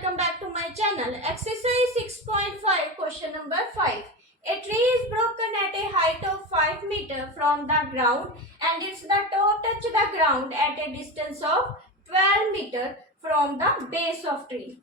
welcome back to my channel. Exercise 6.5, question number 5. A tree is broken at a height of 5 meters from the ground and its the toe touch the ground at a distance of 12 meters from the base of tree.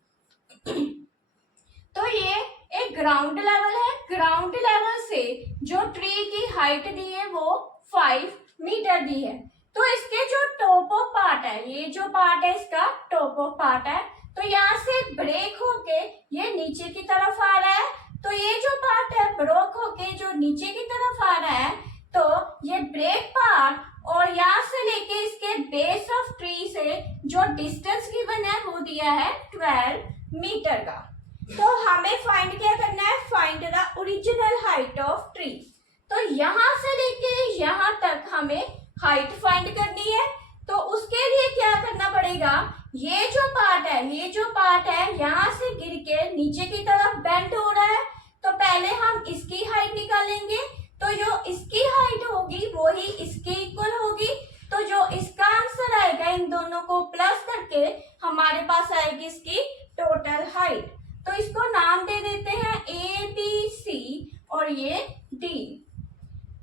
तो ये एक ground level है. Ground level से जो tree की height दी है वो 5 metre दी है. तो इसके जो टॉप ऑफ पार्ट है, ये जो पार्ट है इसका टॉप ऑफ पार्ट है, तो यहाँ से ब्रेक होके ये नीचे की तरफ आ रहा है. तो ये जो पार्ट है ब्रेक होके जो नीचे की तरफ आ रहा है, तो ये ब्रेक पार्ट और यहाँ से लेके इसके बेस ऑफ ट्री से जो डिस्टेंस गिवन है वो दिया है 12 मीटर का. तो हमें फाइंड क्या करना है? Find the original height of tree. तो यहाँ से लेके यहाँ तक हमें हाइट फाइंड करनी है. तो उसके लिए क्या करना पड़ेगा? ये जो पार्ट है यहाँ से गिर के नीचे की तरफ बेंड हो रहा है. तो पहले हम इसकी हाइट निकालेंगे. तो जो इसकी हाइट होगी वो ही इसके इक्वल होगी. तो जो इसका आंसर आएगा इन दोनों को प्लस करके हमारे पास आएगी इसकी टोटल हाइट. तो इसको नाम दे देते हैं ए बी सी और ये डी.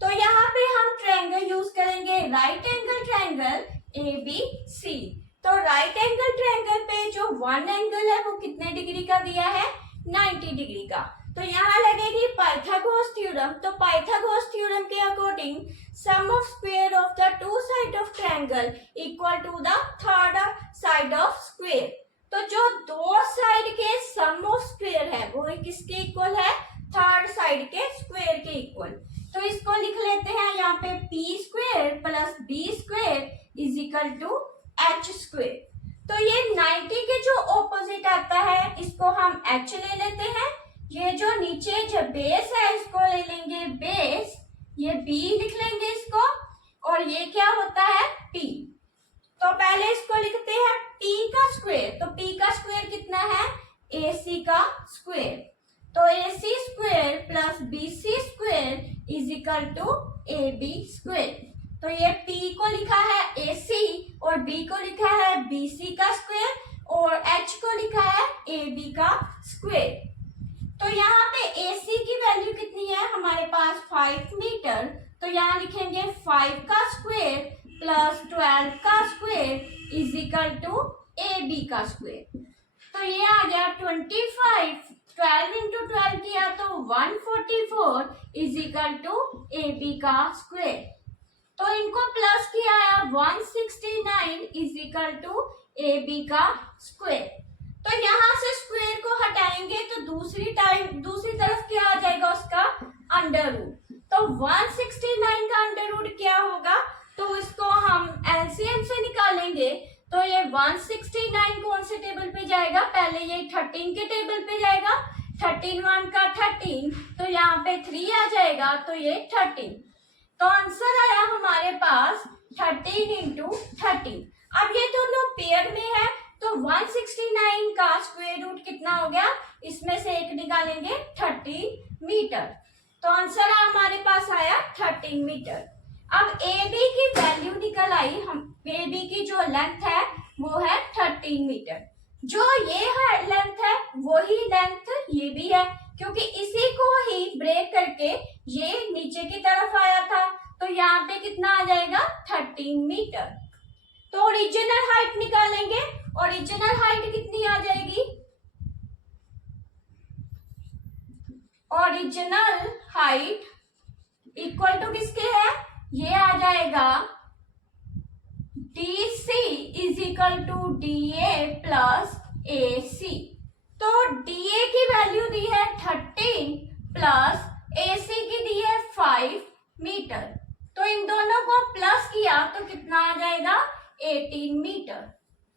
तो यहाँ पे हम ट्रायंगल यूज करेंगे, right angle triangle A B C. तो राइट एंगल ट्रायंगल पे जो वन एंगल है वो कितने डिग्री का दिया है? 90 डिग्री का. तो यहाँ लगेगी पाइथागोरस थ्योरम. तो पाइथागोरस थ्योरम के according sum of square of the two side of triangle equal to the third side of square. तो जो दो साइड के सम ऑफ स्क्वायर है वो किसके इक्वल है? थर्ड साइड के स्क्वायर के इक्वल. तो इसको लिख लेते हैं यहाँ पे P square plus B square is equal to H square. तो ये 90 के जो ऑपोजिट आता है इसको हम एच ले लेते हैं. ये जो नीचे जो बेस है इसको ले लेंगे बेस, ये बी लिख लेंगे इसको, और ये क्या होता है? पी. तो पहले इसको लिखते हैं पी का स्क्वायर. तो पी का स्क्वायर कितना है? ए सी का स्क्वायर. तो A C square plus B C square is equal to A B square. तो ये P को लिखा है AC और B को लिखा है BC का स्क्वायर और H को लिखा है AB का स्क्वायर. तो यहाँ पे AC की वैल्यू कितनी है हमारे पास? 5 मीटर. तो यहाँ लिखेंगे 5 का स्क्वायर प्लस 12 का square is equal to AB का स्क्वायर. तो ये आ गया 25. 12 इंटू 12 किया तो 144 इज इक्वल टू AB का स्क्वायर. तो इनको प्लस किया है 169 is equal to A B का स्क्वायर. तो यहाँ से स्क्वायर को हटाएंगे तो दूसरी तरफ क्या आ जाएगा? उसका अंडर रूट. तो 169 का अंडर रूट क्या होगा? तो इसको हम एलसीएम से निकालेंगे. तो ये 169 कौन से टेबल पे जाएगा? पहले ये 13 के टेबल पे जाएगा. 13 1 का 13, तो यहाँ पे 3 आ जाएगा. तो ये 13. तो आंसर आया हमारे पास 13 इंटू 13. अब ये दोनों पेयर में है तो 169 का स्क्वायर रूट कितना हो गया? इसमें से एक निकालेंगे 13 मीटर. तो आंसर हमारे पास आया 13 मीटर. अब ए बी की वैल्यू निकल आई. हम ए बी की जो लेंथ है वो है 13 मीटर. जो ये है लेंथ है वही लेंथ ये भी है, क्योंकि इसी को ही ब्रेक करके ये नीचे की तरफ आया था. तो यहाँ पे कितना आ जाएगा? 13 मीटर. तो ओरिजिनल हाइट निकालेंगे. ओरिजिनल हाइट कितनी आ जाएगी? ओरिजिनल हाइट इक्वल टू किसके है? ये आ जाएगा DC is equal to DA plus AC. तो DA की वैल्यू दी है 13 प्लस AC की दी है 5 मीटर. तो इन दोनों को प्लस किया तो कितना आ जाएगा? 18 मीटर.